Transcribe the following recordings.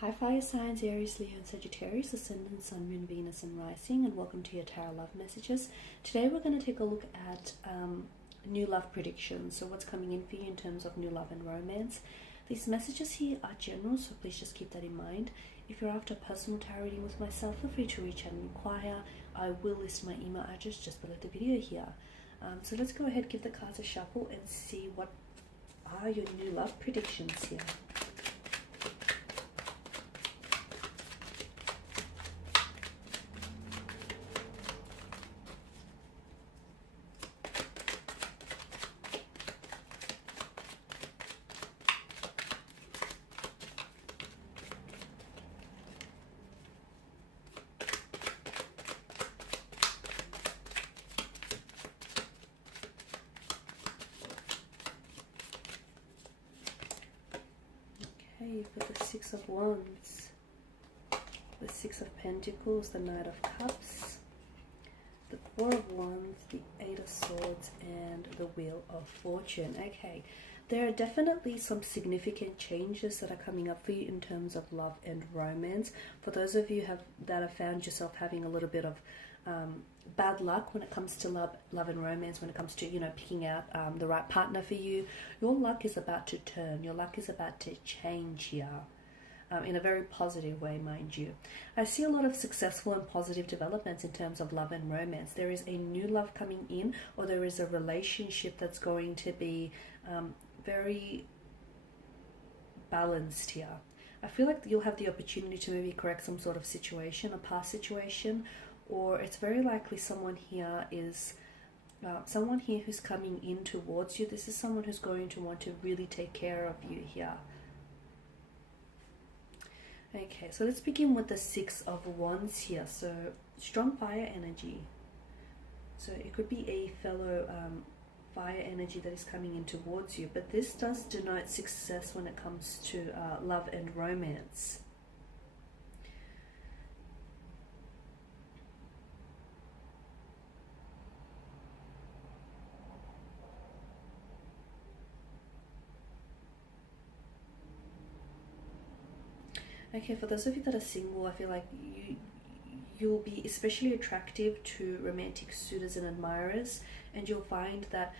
Hi fire signs, Aries, Leo and Sagittarius, Ascendant, Sun, Moon, Venus and Rising, and welcome to your Tarot Love Messages. Today we're going to take a look at new love predictions, so what's coming in for you in terms of new love and romance. These messages here are general, so please just keep that in mind. If you're after a personal tarot reading with myself, feel free to reach out and inquire. I will list my email address just below the video here. So let's go ahead, give the cards a shuffle and see what are your new love predictions here. Okay, you've got the Six of Wands, the Six of Pentacles, the Knight of Cups, the Four of Wands, the Eight of Swords, and the Wheel of Fortune. Okay, there are definitely some significant changes that are coming up for you in terms of love and romance. For those of you that have found yourself having a little bit of bad luck when it comes to love and romance, when it comes to, picking out the right partner for you, your luck is about to turn. Your luck is about to change here. In a very positive way, mind you. I see a lot of successful and positive developments in terms of love and romance. There is a new love coming in, or there is a relationship that's going to be very balanced here. I feel like you'll have the opportunity to maybe correct some sort of situation, a past situation, or it's very likely someone here is someone here who's coming in towards you. This is someone who's going to want to really take care of you here. Okay, so let's begin with the Six of Wands here. So strong fire energy. So it could be a fellow fire energy that is coming in towards you, but this does denote success when it comes to love and romance. Okay, for those of you that are single, I feel like you'll be especially attractive to romantic suitors and admirers, and you'll find that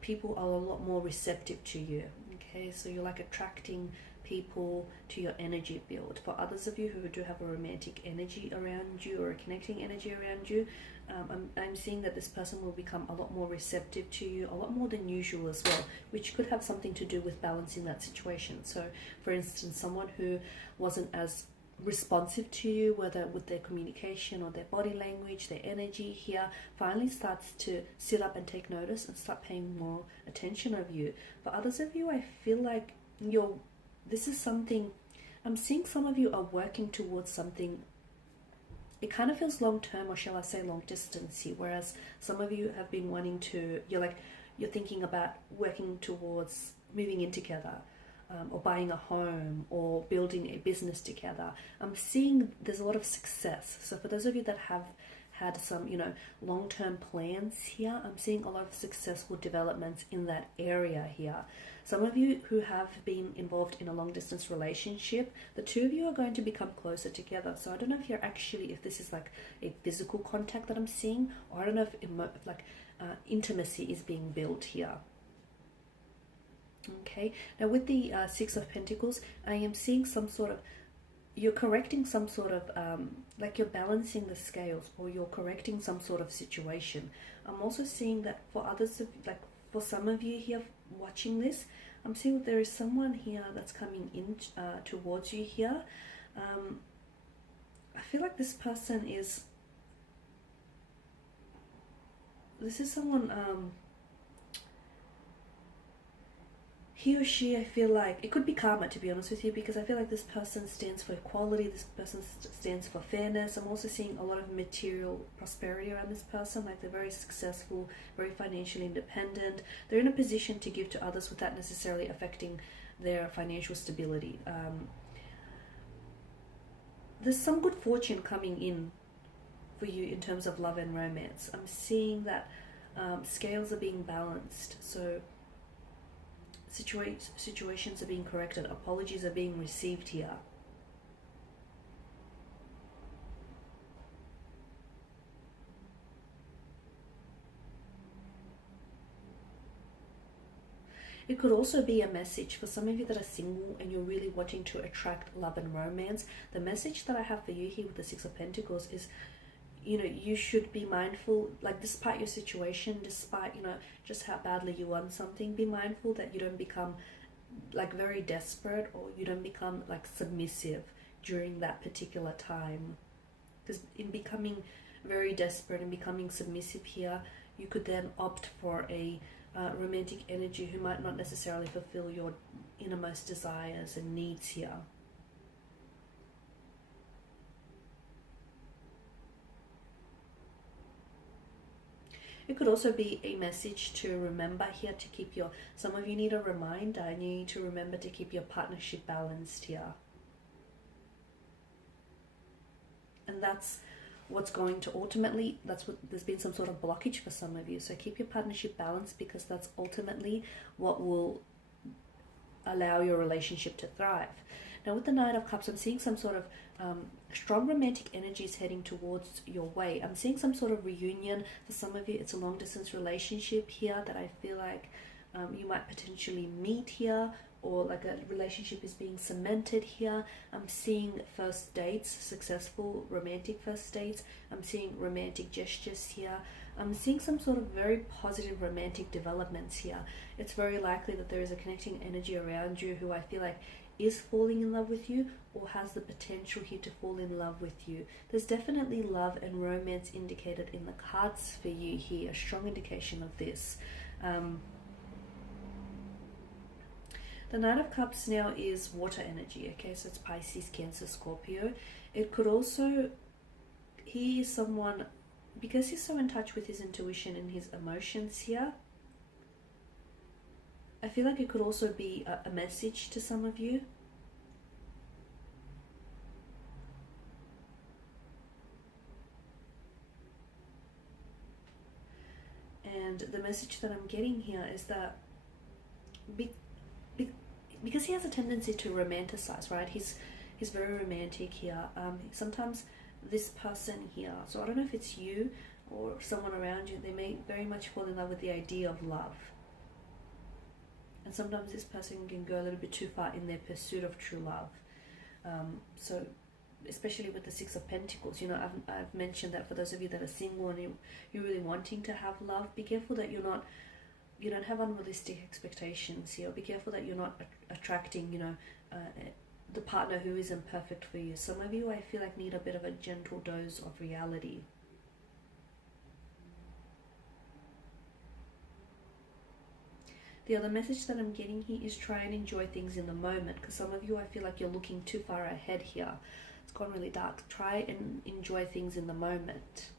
people are a lot more receptive to you. Okay, so you're like attracting people to your energy field. For others of you who do have a romantic energy around you or a connecting energy around you, I'm seeing that this person will become a lot more receptive to you, a lot more than usual as well, which could have something to do with balancing that situation. So for instance, someone who wasn't as responsive to you, whether with their communication or their body language, their energy here, finally starts to sit up and take notice and start paying more attention of you. For others of you, I feel like this is something, I'm seeing some of you are working towards something. It kind of feels long term, or shall I say long distance here, whereas some of you have been wanting to, you're thinking about working towards moving in together, or buying a home, or building a business together. I'm seeing there's a lot of success. So for those of you that have had some, long-term plans here, I'm seeing a lot of successful developments in that area here. Some of you who have been involved in a long-distance relationship, the two of you are going to become closer together. So I don't know if this is like a physical contact that I'm seeing, or I don't know if intimacy is being built here. Okay, now with the Six of Pentacles, I am seeing some sort of, you're correcting some sort of, like you're balancing the scales, or you're correcting some sort of situation. I'm also seeing that for others, for some of you here watching this, I'm seeing that there is someone here that's coming in towards you here. I feel like this person is, this is someone, he or she, I feel like, it could be karma, to be honest with you, because I feel like this person stands for equality, this person stands for fairness. I'm also seeing a lot of material prosperity around this person, like they're very successful, very financially independent. They're in a position to give to others without necessarily affecting their financial stability. There's some good fortune coming in for you in terms of love and romance. I'm seeing that scales are being balanced. So situations are being corrected, apologies are being received here. It could also be a message for some of you that are single and you're really wanting to attract love and romance. The message that I have for you here with the Six of Pentacles is, you know, you should be mindful, like despite your situation, despite, you know, just how badly you want something, be mindful that you don't become like very desperate, or you don't become like submissive during that particular time. Because in becoming very desperate and becoming submissive here, you could then opt for a romantic energy who might not necessarily fulfill your innermost desires and needs here. It could also be a message to remember here to keep your, some of you need a reminder and you need to remember to keep your partnership balanced here. And that's what's going to ultimately, that's what, there's been some sort of blockage for some of you. So keep your partnership balanced, because that's ultimately what will allow your relationship to thrive. Now with the Knight of Cups, I'm seeing some sort of strong romantic energies heading towards your way. I'm seeing some sort of reunion. For some of you, it's a long distance relationship here that I feel like you might potentially meet here, or like a relationship is being cemented here. I'm seeing first dates, successful romantic first dates. I'm seeing romantic gestures here. I'm seeing some sort of very positive romantic developments here. It's very likely that there is a connecting energy around you who I feel like is falling in love with you, or has the potential here to fall in love with you. There's definitely love and romance indicated in the cards for you here, a strong indication of this. The Knight of Cups now is water energy, okay, so it's Pisces, Cancer, Scorpio. It could also, he is someone, because he's so in touch with his intuition and his emotions here, I feel like it could also be a message to some of you. And the message that I'm getting here is that because he has a tendency to romanticize, right? He's very romantic here. Sometimes this person here, so I don't know if it's you or someone around you, they may very much fall in love with the idea of love. And sometimes this person can go a little bit too far in their pursuit of true love. So especially with the Six of Pentacles, you know, I've mentioned that for those of you that are single and you're really wanting to have love, be careful that you don't have unrealistic expectations here. Be careful that you're not attracting, you know, the partner who isn't perfect for you. Some of you, I feel like, need a bit of a gentle dose of reality. The other message that I'm getting here is try and enjoy things in the moment, because some of you, I feel like you're looking too far ahead here. It's gone really dark. Try and enjoy things in the moment.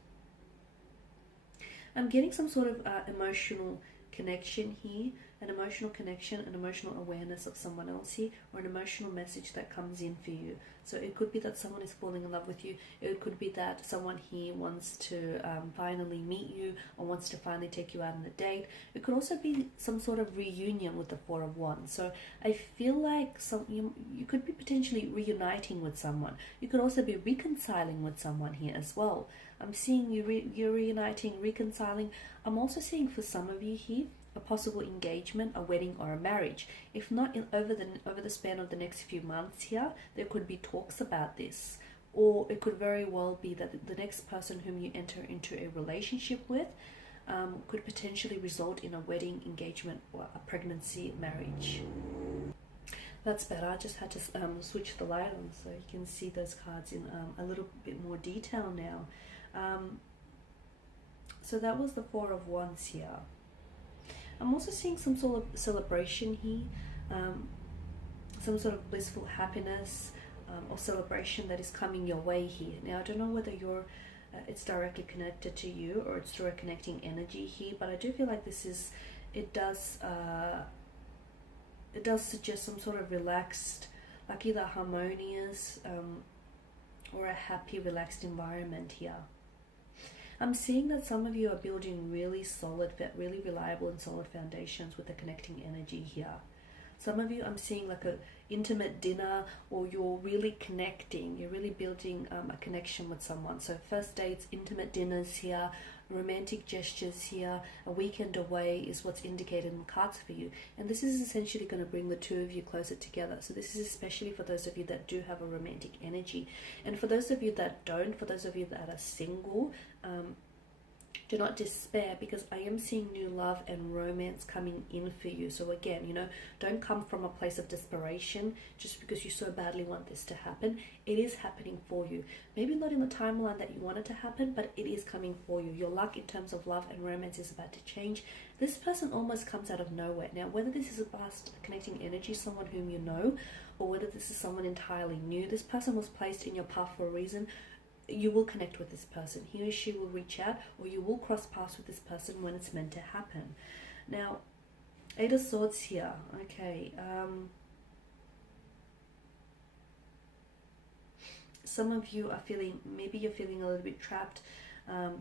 I'm getting some sort of emotional connection here, an emotional connection, an emotional awareness of someone else here, or an emotional message that comes in for you. So it could be that someone is falling in love with you. It could be that someone here wants to finally meet you, or wants to finally take you out on a date. It could also be some sort of reunion with the Four of Wands. So I feel like you could be potentially reuniting with someone. You could also be reconciling with someone here as well. I'm seeing you're reuniting, reconciling. I'm also seeing for some of you here a possible engagement, a wedding, or a marriage. If not over the span of the next few months here, there could be talks about this. Or it could very well be that the next person whom you enter into a relationship with could potentially result in a wedding, engagement, or a pregnancy, marriage. That's better. I just had to switch the light on so you can see those cards in a little bit more detail now. So that was the Four of Wands here. I'm also seeing some sort of celebration here, some sort of blissful happiness or celebration that is coming your way here. Now, I don't know whether it's directly connected to you or it's through a connecting energy here, but I do feel like it does suggest some sort of relaxed, like either harmonious or a happy, relaxed environment here. I'm seeing that some of you are building really solid, really reliable and solid foundations with the connecting energy here. Some of you, I'm seeing like an intimate dinner, or you're really connecting, you're really building a connection with someone. So first dates, intimate dinners here, romantic gestures here, a weekend away is what's indicated in the cards for you. And this is essentially going to bring the two of you closer together. So this is especially for those of you that do have a romantic energy. And for those of you that don't, for those of you that are single, do not despair, because I am seeing new love and romance coming in for you. So again, you know, don't come from a place of desperation just because you so badly want this to happen. It is happening for you. Maybe not in the timeline that you want it to happen, but it is coming for you. Your luck in terms of love and romance is about to change. This person almost comes out of nowhere. Now, whether this is a past connecting energy, someone whom you know, or whether this is someone entirely new, this person was placed in your path for a reason. You will connect with this person. He or she will reach out, or you will cross paths with this person when it's meant to happen. Now, Eight of Swords here. Okay. Some of you are feeling, maybe you're feeling a little bit trapped.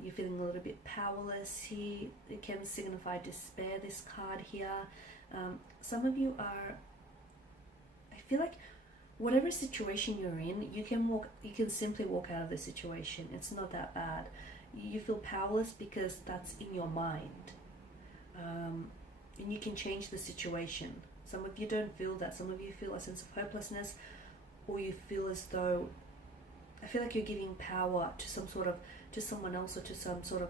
You're feeling a little bit powerless here. It can signify despair, this card here. Some of you are, I feel like, whatever situation you're in, you can simply walk out of the situation. It's not that bad. You feel powerless because that's in your mind. And you can change the situation. Some of you don't feel that. Some of you feel a sense of hopelessness, or you feel as though, I feel like you're giving power to to someone else, or to some sort of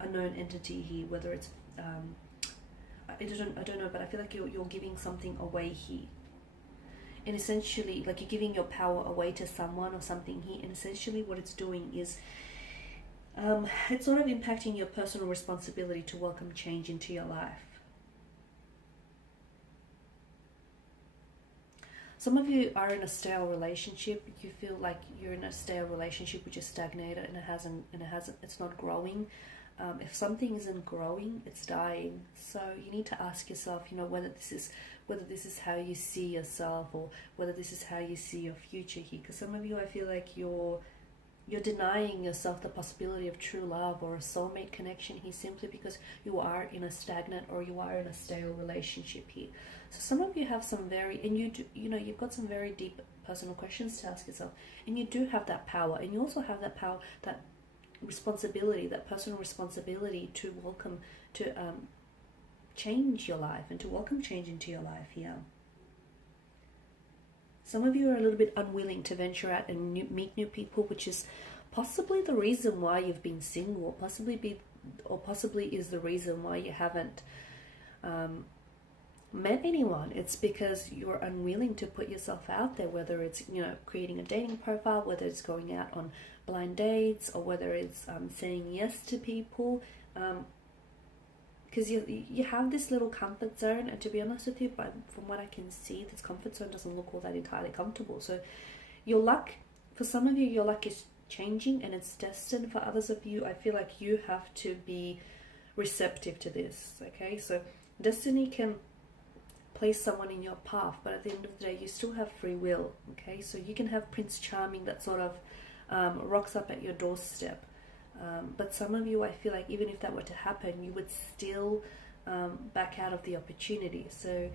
unknown entity here, whether it's, I don't know, but I feel like you're giving something away here. And essentially, like, you're giving your power away to someone or something here, and essentially what it's doing is it's sort of impacting your personal responsibility to welcome change into your life. Some of you are in a stale relationship. You feel like you're in a stale relationship which is stagnated, and it's not growing. If something isn't growing, it's dying. So you need to ask yourself, you know, whether this is how you see yourself, or whether this is how you see your future here. Because some of you, I feel like you're denying yourself the possibility of true love or a soulmate connection here, simply because you are in a stagnant or you are in a stale relationship here. So some of you have some you've got some very deep personal questions to ask yourself, and you do have that power, and you also have that power, that responsibility, that personal responsibility to welcome, to change your life and to welcome change into your life here. Some of you are a little bit unwilling to venture out and meet new people, which is possibly the reason why you've been single, or possibly is the reason why you haven't met anyone. It's because you're unwilling to put yourself out there, whether it's, you know, creating a dating profile, whether it's going out on blind dates, or whether it's saying yes to people, because you have this little comfort zone, and to be honest with you, from what I can see, this comfort zone doesn't look all that entirely comfortable. So your luck, for some of you, your luck is changing and it's destined. For others of you, I feel like you have to be receptive to this. Okay, so destiny can place someone in your path, but at the end of the day, you still have free will. Okay, so you can have Prince Charming that sort of rocks up at your doorstep, but some of you, I feel like, even if that were to happen, you would still back out of the opportunity. So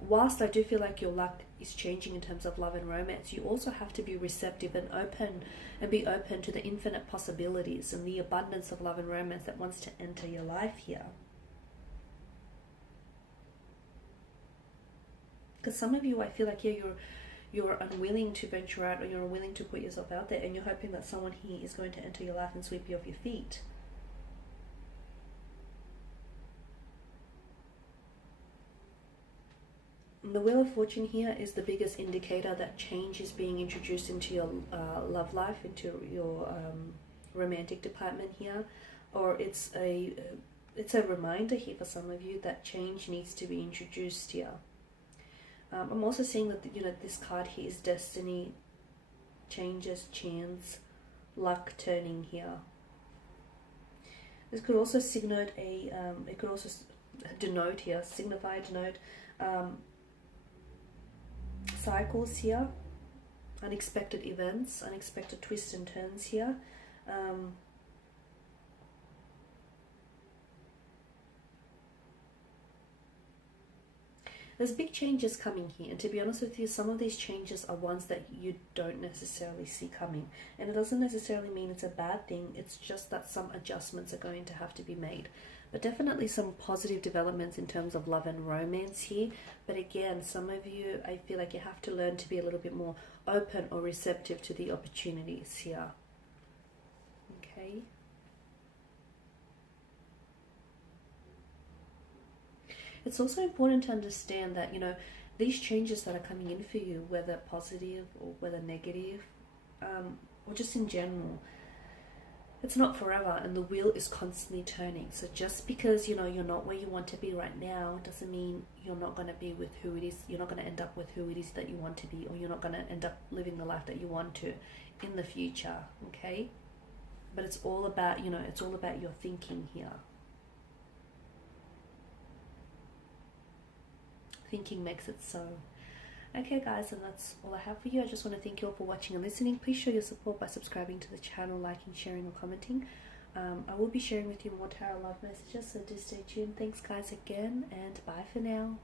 whilst I do feel like your luck is changing in terms of love and romance, you also have to be receptive and open, and be open to the infinite possibilities and the abundance of love and romance that wants to enter your life here. Because some of you, I feel like, you're unwilling to venture out, or you're unwilling to put yourself out there, and you're hoping that someone here is going to enter your life and sweep you off your feet. The Wheel of Fortune here is the biggest indicator that change is being introduced into your love life, into your romantic department here, or it's a reminder here for some of you that change needs to be introduced here. I'm also seeing that, you know, this card here is destiny, changes, chance, luck turning here. This could also signify denote cycles here, unexpected events, unexpected twists and turns here. There's big changes coming here, and to be honest with you, some of these changes are ones that you don't necessarily see coming, and it doesn't necessarily mean it's a bad thing. It's just that some adjustments are going to have to be made, but definitely some positive developments in terms of love and romance here. But again, some of you, I feel like you have to learn to be a little bit more open or receptive to the opportunities here. Okay. It's also important to understand that, you know, these changes that are coming in for you, whether positive or whether negative, or just in general, it's not forever, and the wheel is constantly turning. So just because, you know, you're not where you want to be right now doesn't mean you're not going to be with who it is, you're not going to end up with who it is that you want to be, or you're not going to end up living the life that you want to in the future, okay? But it's all about, you know, it's all about your thinking here. Thinking makes it so. Okay guys, and that's all I have for you. I just want to thank you all for watching and listening. Please show your support by subscribing to the channel, liking, sharing or commenting. I will be sharing with you more tarot love messages, so do stay tuned. Thanks guys again, and bye for now.